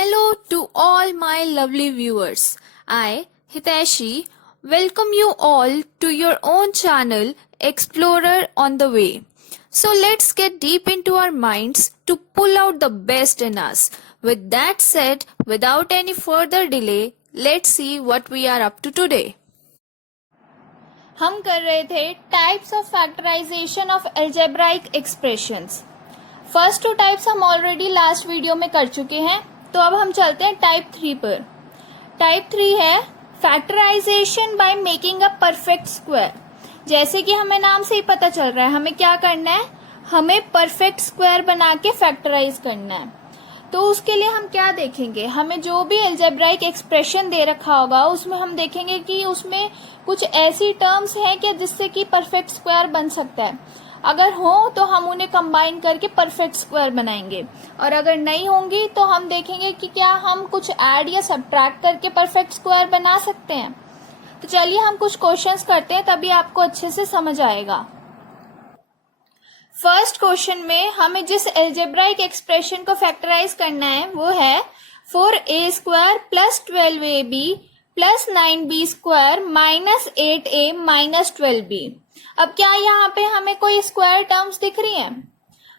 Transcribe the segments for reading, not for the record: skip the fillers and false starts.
Hello to all my lovely viewers. I, Hiteshi, welcome you all to your own channel, Explorer on the Way. So let's get deep into our minds to pull out the best in us. With that said, without any further delay, let's see what we are up to today. हम कर रहे थे types of factorisation of algebraic expressions. First two types हम already last video में कर चुके हैं, तो अब हम चलते हैं टाइप 3 पर। टाइप 3 है factorisation by making a perfect square. जैसे कि हमें नाम से ही पता चल रहा है, हमें क्या करना है, हमें परफेक्ट स्क्वायर बना के फैक्टराइज करना है। तो उसके लिए हम क्या देखेंगे, हमें जो भी एल्जेब्राइक एक्सप्रेशन दे रखा होगा उसमें हम देखेंगे कि उसमें कुछ ऐसी टर्म्स हैं क्या जिससे कि परफेक्ट स्क्वायर बन सकता है। अगर हो तो हम उन्हें कंबाइन करके परफेक्ट स्क्वायर बनाएंगे, और अगर नहीं होंगी तो हम देखेंगे कि क्या हम कुछ ऐड या सब्ट्रैक्ट करके परफेक्ट स्क्वायर बना सकते हैं। तो चलिए हम कुछ क्वेश्चंस करते हैं, तभी आपको अच्छे से समझ आएगा। फर्स्ट क्वेश्चन में हमें जिस एल्जेब्राइक एक्सप्रेशन को फैक्टराइज करना है वो है 4a² plus 12ab plus 9b square minus 8a minus 12b। अब क्या यहाँ पे हमें कोई स्क्वायर टर्म्स दिख रही हैं?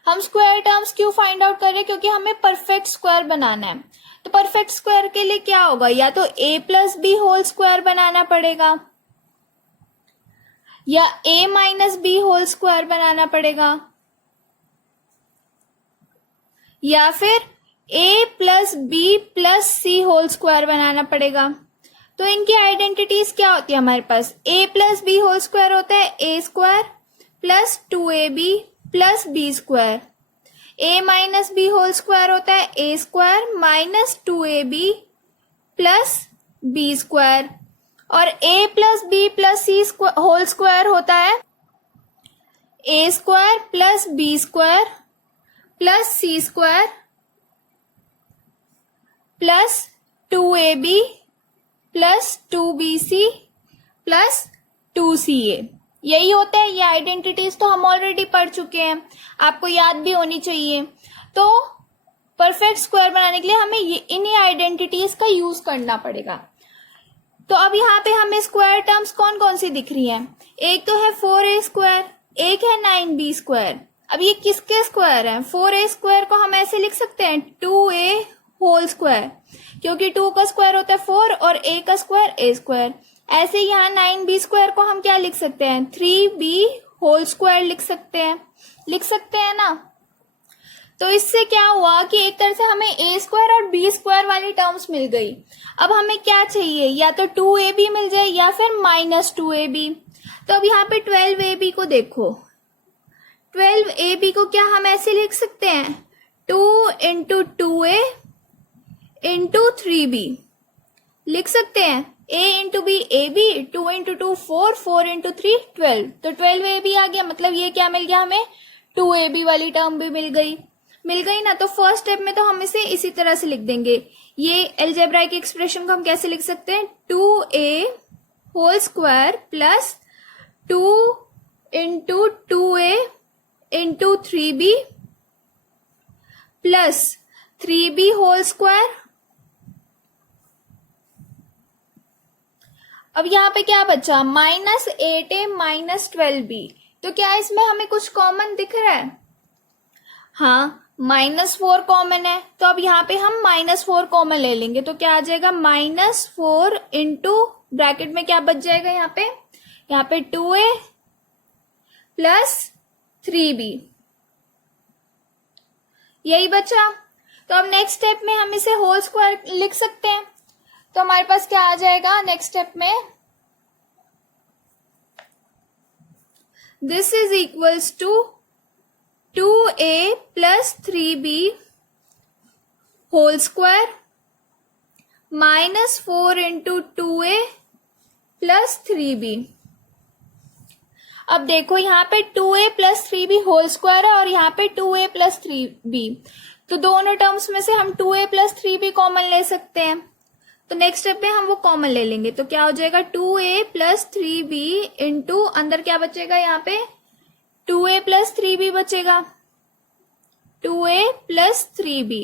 हम स्क्वायर टर्म्स क्यों फाइंड आउट कर रहे हैं? क्योंकि हमें परफेक्ट स्क्वायर बनाना है। तो परफेक्ट स्क्वायर के लिए क्या होगा, या तो a plus B whole square बनाना पड़ेगा, या a minus B whole square बनाना पड़ेगा, या फिर a plus B plus C whole square बनाना पड़ेगा। तो इनकी आइडेंटिटीज क्या होती है हमारे पास? a plus B whole square होता है a square plus 2ab plus B square. a minus B whole square होता है a square minus 2ab plus B square. और a plus B plus C whole square होता है a square plus B square plus C square plus 2ab plus 2bc plus 2ca। यही होता है। ये identities तो हम ऑलरेडी पढ़ चुके हैं, आपको याद भी होनी चाहिए। तो परफेक्ट स्क्वायर बनाने के लिए हमें इन्हीं आइडेंटिटीज का यूज करना पड़ेगा। तो अब यहाँ पे हमें स्क्वायर टर्म्स कौन कौन सी दिख रही हैं? एक तो है 4a², एक है 9b स्क्वायर। अब ये किसके स्क्वायर है? 4a स्क्वायर को हम ऐसे लिख सकते हैं 2a होल स्क्वायर, क्योंकि 2 का स्क्वायर होता है 4 और a का स्क्वायर a स्क्वायर। ऐसे यहाँ 9b स्क्वायर को हम क्या लिख सकते हैं? 3b होल स्क्वायर लिख सकते हैं ना। तो इससे क्या हुआ कि एक तरह से हमें a स्क्वायर और b स्क्वायर वाली टर्म्स मिल गई। अब हमें क्या चाहिए, या तो 2ab मिल जाए या फिर माइनस 2ab। तो अब यहाँ पे 12ab को देखो, 12ab को क्या हम ऐसे लिख सकते हैं 2 इंटू 2a इंटू 3b लिख सकते हैं। a into b a b, 2 into 2 4, 4 into 3 12। तो 12ab आ गया, मतलब ये क्या मिल गया हमें, 2ab वाली टर्म भी मिल गई ना। तो फर्स्ट स्टेप में तो हम इसे इसी तरह से लिख देंगे। ये एल्जेब्राइक एक्सप्रेशन को हम कैसे लिख सकते हैं, 2a whole square plus 2 into 2a into 3b plus 3b whole square. अब यहाँ पे क्या बचा, माइनस 8a माइनस 12b। तो क्या इसमें हमें कुछ कॉमन दिख रहा है? हाँ, -4 कॉमन है। तो अब यहाँ पे हम -4 कॉमन ले लेंगे, तो क्या आ जाएगा, -4 इंटू ब्रैकेट में क्या बच जाएगा यहाँ पे 2a प्लस 3b, यही बचा। तो अब नेक्स्ट स्टेप में हम इसे होल स्क्वायर लिख सकते हैं। तो हमारे पास क्या आ जाएगा नेक्स्ट स्टेप में, this is equals to 2a plus 3b whole square -4 into 2a plus 3b। अब देखो यहाँ पे 2a plus 3b whole square है और यहाँ पे 2a प्लस 3b, तो दोनों टर्म्स में से हम 2a प्लस 3b कॉमन ले सकते हैं। तो नेक्स्ट स्टेप में हम वो कॉमन ले लेंगे, तो क्या हो जाएगा 2a प्लस 3b इंटू अंदर क्या बचेगा, यहाँ पे 2a प्लस 3b बचेगा, 2a प्लस 3b।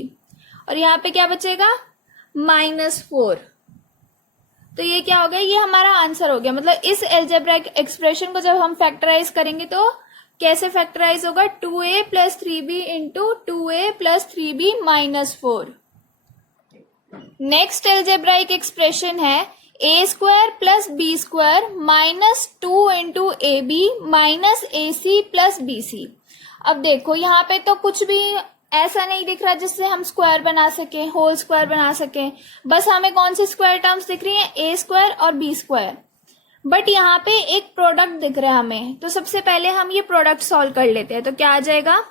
और यहाँ पे क्या बचेगा, -4। तो ये क्या हो गया, ये हमारा आंसर हो गया। मतलब इस एल्जेब्राइक एक्सप्रेशन को जब हम फैक्टराइज करेंगे तो कैसे फैक्टराइज होगा, 2a + 3b into 2a + 3b -4। Next algebraic expression है a² + b² -2 into ab -ac + bc। अब देखो यहाँ पे तो कुछ भी ऐसा नहीं दिख रहा जिससे हम स्क्वायर बना सके, होल स्क्वायर बना सके। बस हमें कौन सी स्क्वायर टर्म्स दिख रही हैं, a² और b²। बट यहाँ पे एक प्रोडक्ट दिख रहा है हमें, तो सबसे पहले हम ये प्रोडक्ट सॉल्व कर लेते हैं। तो क्या आ जाएगा,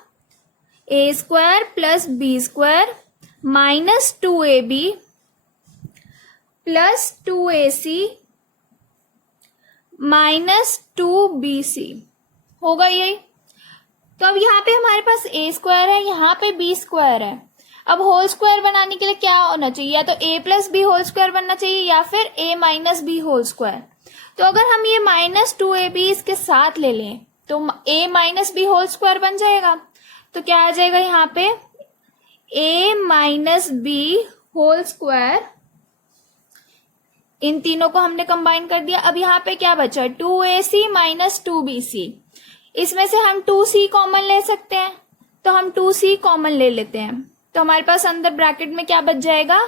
a² + b² -2ab + 2ac -2bc होगा यही। तो अब यहाँ पे हमारे पास a² है, यहाँ पे b² है। अब होल स्क्वायर बनाने के लिए क्या होना चाहिए, या तो a + b होल स्क्वायर बनना चाहिए या फिर a - b होल स्क्वायर। तो अगर हम ये -2ab इसके साथ ले लें तो a - b होल स्क्वायर बन जाएगा। तो क्या आ जाएगा यहाँ पे, a - b होल स्क्वायर, इन तीनों को हमने कंबाइन कर दिया। अब यहाँ पे क्या बचा, 2ac - 2bc। इसमें से हम 2c कॉमन ले सकते हैं, तो हम 2c कॉमन ले लेते हैं। तो हमारे पास अंदर ब्रैकेट में क्या बच जाएगा,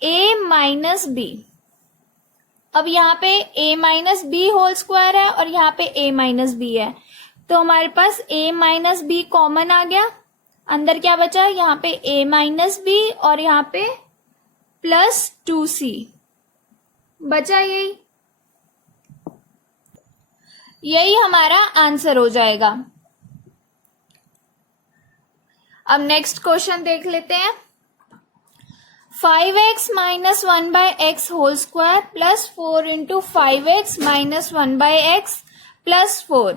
a - b। अब यहाँ पे a - b होल स्क्वायर है और यहाँ पे a - b है, तो हमारे पास a - b कॉमन आ गया। अंदर क्या बचा, यहाँ पे a - b और यहाँ पे +2c बचा। यही हमारा आंसर हो जाएगा। अब नेक्स्ट क्वेश्चन देख लेते हैं। 5x - 1/x whole square +4 into 5x - 1/x +4।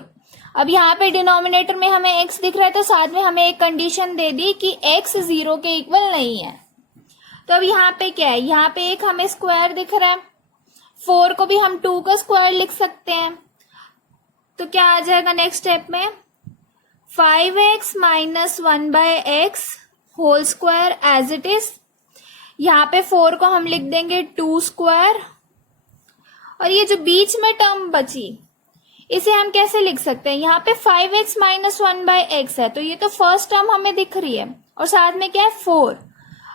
अब यहाँ पे डिनोमिनेटर में हमें x दिख रहा है, तो साथ में हमें एक कंडीशन दे दी कि x 0 के इक्वल नहीं है। तो अब यहाँ पे क्या है, यहाँ पे एक हमें स्क्वायर दिख रहा है, 4 को भी हम 2 का स्क्वायर लिख सकते हैं। तो क्या आ जाएगा नेक्स्ट स्टेप में, 5x - 1/x whole square as it is. यहाँ पे 4 को हम लिख देंगे 2²। और ये जो बीच में टर्म बची इसे हम कैसे लिख सकते हैं, यहाँ पे 5x - 1/x है, तो ये तो फर्स्ट टर्म हमें दिख रही है और साथ में क्या है 4।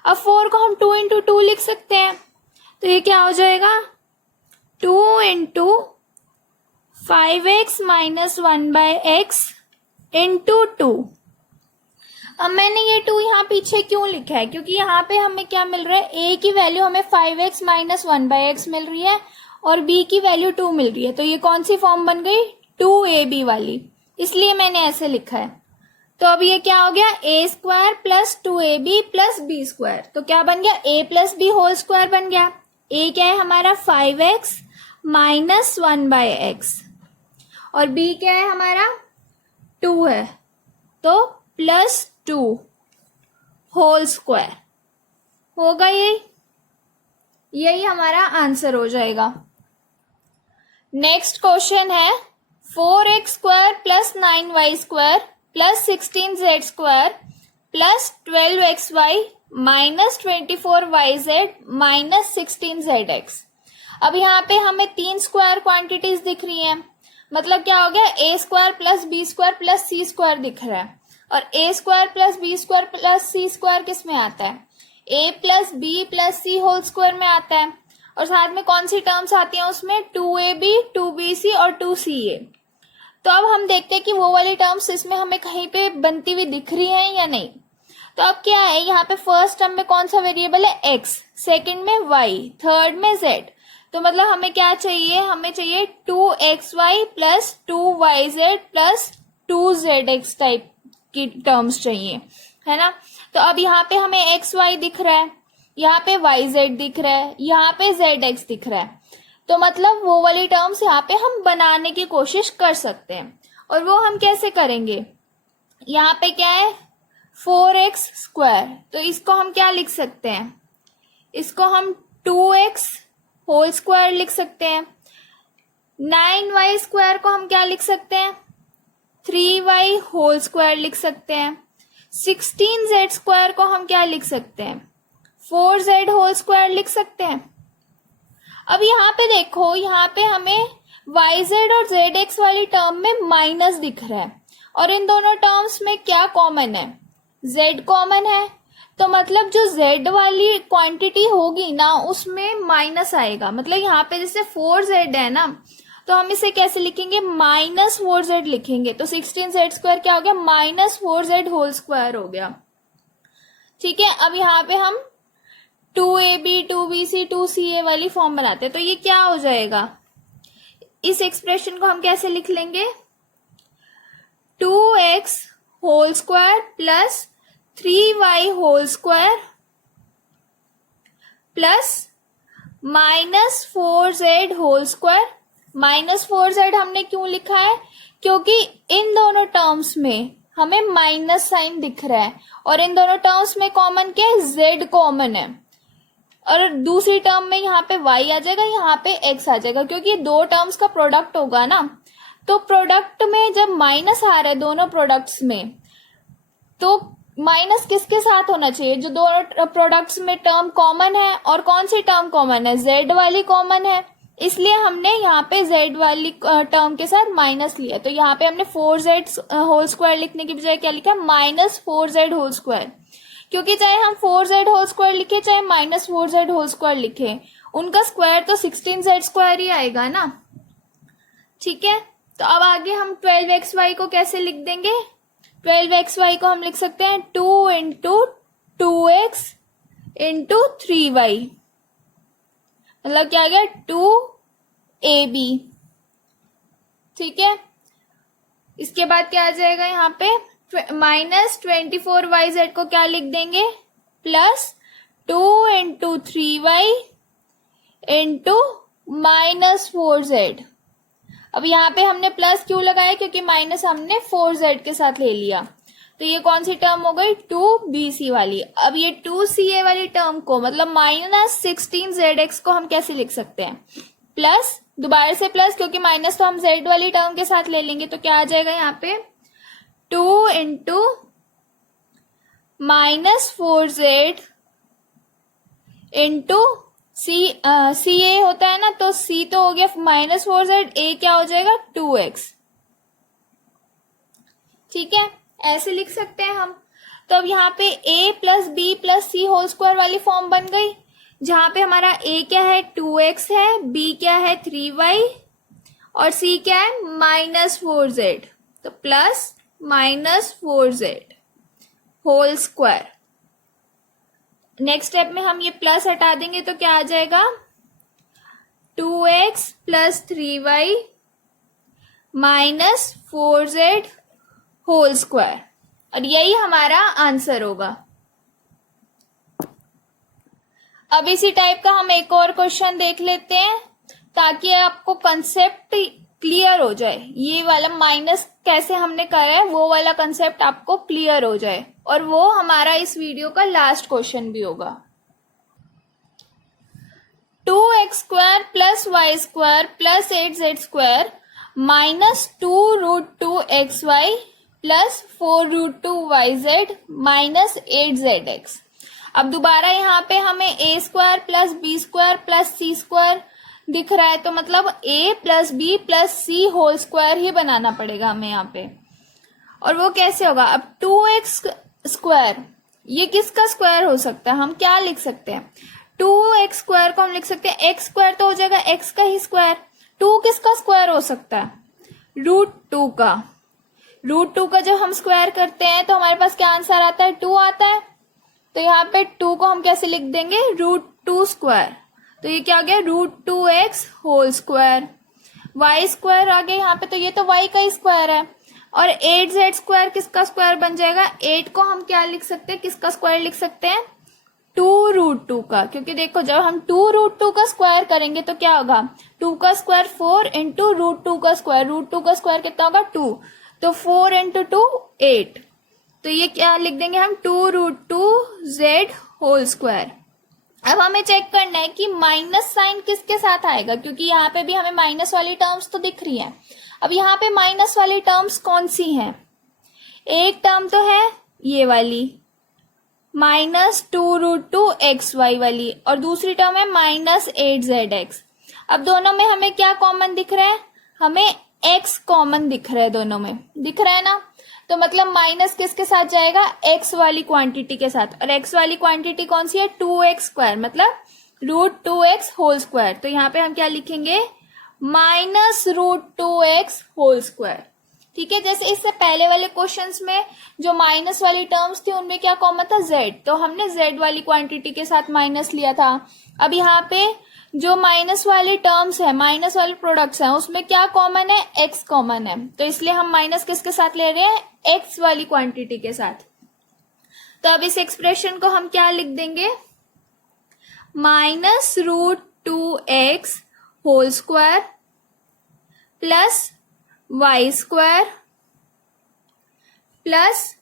अब 4 को हम 2 इंटू 2 लिख सकते हैं, तो ये क्या हो जाएगा, 2 इंटू 5x - 1/x इंटू 2। अब मैंने ये 2 यहाँ पीछे क्यों लिखा है, क्योंकि यहाँ पे हमें क्या मिल रहा है, a की वैल्यू हमें 5x - 1/x मिल रही है और b की वैल्यू 2 मिल रही है। तो ये कौन सी फॉर्म बन गई, 2ab वाली, इसलिए मैंने ऐसे लिखा है। तो अब ये क्या हो गया, a² + 2ab + b²। तो क्या बन गया, a + b होल स्क्वायर बन गया। a क्या है हमारा 5x - 1/x और b क्या है हमारा 2 है, तो +2 होल स्क्वायर होगा। यही हमारा आंसर हो जाएगा। नेक्स्ट क्वेश्चन है 4x² + 9y² + 16z² + 12xy - 24yz - 16zx। अब यहाँ पे हमें 3 स्क्वायर क्वांटिटीज दिख रही हैं, मतलब क्या हो गया, a² + b² + c² दिख रहा है। और a² + b² + c² किस में आता है, a + b + c whole square में आता है। और साथ में कौन सी टर्म्स आती हैं उसमें, 2ab 2bc और 2ca। तो अब हम देखते हैं कि वो वाली टर्म्स इसमें हमें कहीं पे बनती हुई दिख रही हैं या नहीं। तो अब क्या है, यहाँ पे फर्स्ट टर्म में कौन सा वेरिएबल है, x, सेकंड में y, थर्ड में z। तो मतलब हमें क्या चाहिए, हमें चाहिए 2xy + 2yz + 2zx टाइप की टर्म्स चाहिए, है ना। तो अब यहाँ पे हमें xy दिख रहा है, यहाँ पे yz दिख रहा है, यहाँ पे zx दिख रहा है। तो मतलब वो वाली टर्म्स यहाँ पे हम बनाने की कोशिश कर सकते हैं। और वो हम कैसे करेंगे, यहाँ पे क्या है 4x², तो इसको हम क्या लिख सकते हैं, इसको हम 2x होल स्क्वायर लिख सकते हैं। 9y² को हम क्या लिख सकते हैं, 3y होल स्क्वायर लिख सकते हैं। 16z² को हम क्या लिख सकते हैं, 4z होल स्क्वायर लिख सकते हैं। अब यहाँ पे देखो, यहाँ पे हमें yz और zx वाली टर्म में माइनस दिख रहा है और इन दोनों टर्म्स में क्या कॉमन है, z कॉमन है, तो मतलब जो z वाली क्वांटिटी होगी ना उसमें माइनस आएगा। मतलब यहाँ पे जैसे 4z है ना, तो हम इसे कैसे लिखेंगे, -4z लिखेंगे। तो 16z स्क्वायर क्या हो गया, -4z होल स्क्वायर हो गया। ठीक है, अब यहाँ पे हम 2ab 2bc 2ca वाली फॉर्म बनाते हैं। तो ये क्या हो जाएगा, इस एक्सप्रेशन को हम कैसे लिख लेंगे, 2x whole square plus 3y whole square plus -4z whole square. -4z हमने क्यों लिखा है, क्योंकि इन दोनों टर्म्स में हमें माइनस साइन दिख रहा है और इन दोनों टर्म्स में कॉमन क्या है, z कॉमन है और दूसरी टर्म में यहाँ पे y आ जाएगा, यहाँ पे x आ जाएगा, क्योंकि दो टर्म्स का प्रोडक्ट होगा ना। तो प्रोडक्ट में जब माइनस आ रहा है दोनों प्रोडक्ट्स में, तो माइनस किसके साथ होना चाहिए, जो दोनों प्रोडक्ट्स में टर्म कॉमन है। और कौन सी टर्म कॉमन है, z वाली कॉमन है, इसलिए हमने यहाँ पे z वाली टर्म के साथ माइनस लिया। तो यहाँ पे हमने 4z होल स्क्वायर लिखने की बजाय क्या लिखा, -4z होल स्क्वायर, क्योंकि चाहे हम 4z होल स्क्वायर लिखे चाहे -4z होल स्क्वायर लिखे, उनका स्क्वायर तो 16z स्क्वायर ही आएगा ना। ठीक है, तो अब आगे हम 12xy को कैसे लिख देंगे, 12xy को हम लिख सकते हैं 2 इंटू 2x इंटू 3y, मतलब क्या आ गया 2ab। ठीक है, इसके बाद क्या आ जाएगा, यहाँ पे -24yz को क्या लिख देंगे, plus 2 into 3y into -4z। अब यहाँ पे हमने प्लस क्यों लगाया, क्योंकि माइनस हमने 4z के साथ ले लिया। तो ये कौन सी टर्म हो गई, 2bc वाली। अब ये 2ca वाली टर्म को मतलब -16zx को हम कैसे लिख सकते हैं, प्लस, दोबारा से प्लस, क्योंकि माइनस तो हम z वाली टर्म के साथ ले लेंगे। तो क्या आ जाएगा यहाँ पे 2 इंटू -4z इंटू ca होता है ना, तो c तो हो गया -4z, a क्या हो जाएगा 2x। ठीक है, ऐसे लिख सकते हैं हम। तो अब यहाँ पे a plus B plus C whole square वाली फॉर्म बन गई, जहां पे हमारा a क्या है 2x है, b क्या है 3y और c क्या है -4z। तो plus -4z whole square. Next step में हम ये प्लस हटा देंगे तो क्या आ जाएगा, 2x plus 3y -4z whole square, और यही हमारा आंसर होगा। अब इसी टाइप का हम एक और क्वेश्चन देख लेते हैं ताकि आपको कंसेप्ट क्लियर हो जाए। ये वाला माइनस कैसे हमने करा है वो वाला कंसेप्ट आपको क्लियर हो जाए, और वो हमारा इस वीडियो का लास्ट क्वेश्चन भी होगा। 2x square plus Y square plus 8z square -2√2xy plus 4√2yz minus 8zx। अब दोबारा यहाँ पे हमें a square plus B square plus C square दिख रहा है, तो मतलब a plus B plus C whole square ही बनाना पड़ेगा हमें यहाँ पे। और वो कैसे होगा, अब 2x स्क्वायर ये किसका स्क्वायर हो सकता है, हम क्या लिख सकते हैं, 2x स्क्वायर को हम लिख सकते हैं x स्क्वायर तो हो जाएगा x का ही स्क्वायर। 2 किसका स्क्वायर हो सकता है, √2 का। √2 का जब हम स्क्वायर करते हैं तो हमारे पास क्या आंसर आता है, 2 आता है। तो यहाँ पे 2 को हम कैसे लिख देंगे, √2 स्क्वायर। तो ये क्या आ गया, √2x whole square. y square आ गया यहाँ पे, तो ये तो y का ही स्क्वायर है। और 8z स्क्वायर किसका स्क्वायर बन जाएगा, 8 को हम क्या लिख सकते हैं, किसका स्क्वायर लिख सकते हैं, 2√2 का। क्योंकि देखो जब हम 2√2 का स्क्वायर करेंगे तो क्या होगा, 2 का स्क्वायर 4 इंटू √2 का स्क्वायर, √2 का स्क्वायर कितना होगा 2, तो 4 इंटू 2 8। तो ये क्या लिख देंगे हम, 2√2z होल स्क्वायर। अब हमें चेक करना है कि माइनस साइन किसके साथ आएगा, क्योंकि यहाँ पे भी हमें माइनस वाली टर्म्स तो दिख रही हैं। अब यहाँ पे माइनस वाली टर्म्स कौन सी हैं, एक टर्म तो है ये वाली माइनस 2√2xy वाली, और दूसरी टर्म है माइनस 8zx। अब दोनों में हमें क्या कॉमन दिख रहा है? हमें x कॉमन दिख रहा है, दोनों में दिख रहा है ना। तो मतलब माइनस किसके साथ जाएगा? x वाली क्वांटिटी के साथ, और x वाली क्वांटिटी कौन सी है? 2x², मतलब √2x होल स्क्वायर। तो यहाँ पे हम क्या लिखेंगे? Minus √2x whole square. ठीक है, जैसे इससे पहले वाले क्वेश्चंस में जो माइनस वाली टर्म्स थी उनमें क्या कॉमन था? z, तो हमने z वाली क्वांटिटी के साथ माइनस लिया था। अब यहाँ पे जो माइनस वाले टर्म्स है, माइनस वाले प्रोडक्ट्स हैं, उसमें क्या कॉमन है? x कॉमन है, तो इसलिए हम माइनस किसके साथ ले रहे हैं? x वाली क्वांटिटी के साथ। तो अब इस एक्सप्रेशन को हम क्या लिख देंगे? Minus √2x whole square plus y² plus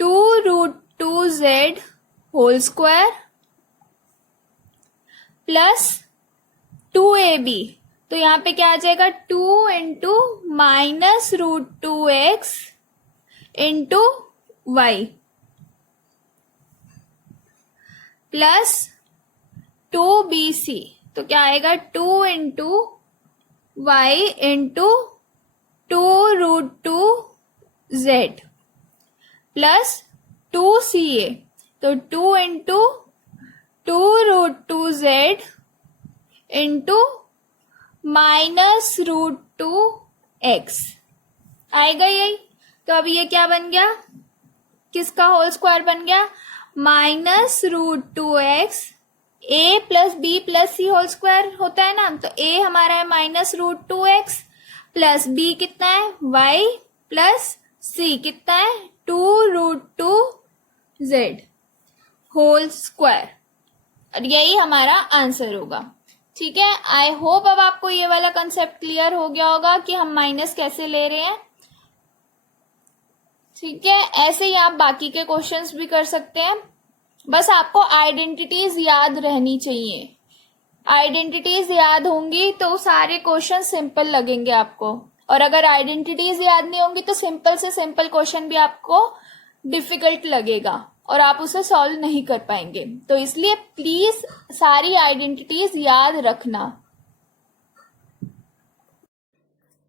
2√2z whole square plus 2ab। तो यहाँ पे क्या आ जाएगा? 2 into minus √2x into y plus 2bc। तो क्या आएगा? 2 into y into 2√2z plus 2ca। तो 2 into 2√2z into minus √2x आएगा यही। तो अब ये क्या बन गया? किसका होल स्क्वायर बन गया? Minus √2x, a plus b plus c whole square होता है ना, तो a हमारा है माइनस √2x प्लस b कितना है? y प्लस c कितना है? 2√2z होल स्क्वायर, और यही हमारा आंसर होगा। ठीक है, आई होप अब आपको ये वाला कंसेप्ट क्लियर हो गया होगा कि हम माइनस कैसे ले रहे हैं। ठीक है, ऐसे ही आप बाकी के क्वेश्चंस भी कर सकते हैं, बस आपको आइडेंटिटीज याद रहनी चाहिए। आइडेंटिटीज याद होंगी तो सारे क्वेश्चन सिंपल लगेंगे आपको, और अगर आइडेंटिटीज याद नहीं होंगी तो सिंपल से सिंपल क्वेश्चन भी आपको डिफिकल्ट लगेगा और आप उसे सॉल्व नहीं कर पाएंगे। तो इसलिए प्लीज सारी आइडेंटिटीज याद रखना।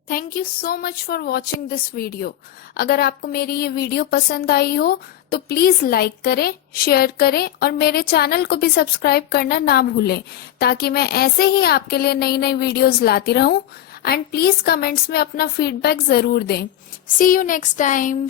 Thank you so much for watching this video. अगर आपको मेरी ये वीडियो पसंद आई हो तो प्लीज लाइक करें, शेयर करें और मेरे चैनल को भी सब्सक्राइब करना ना भूलें, ताकि मैं ऐसे ही आपके लिए नई नई वीडियोस लाती रहूं। एंड प्लीज कमेंट्स में अपना फीडबैक जरूर दें। सी यू नेक्स्ट टाइम।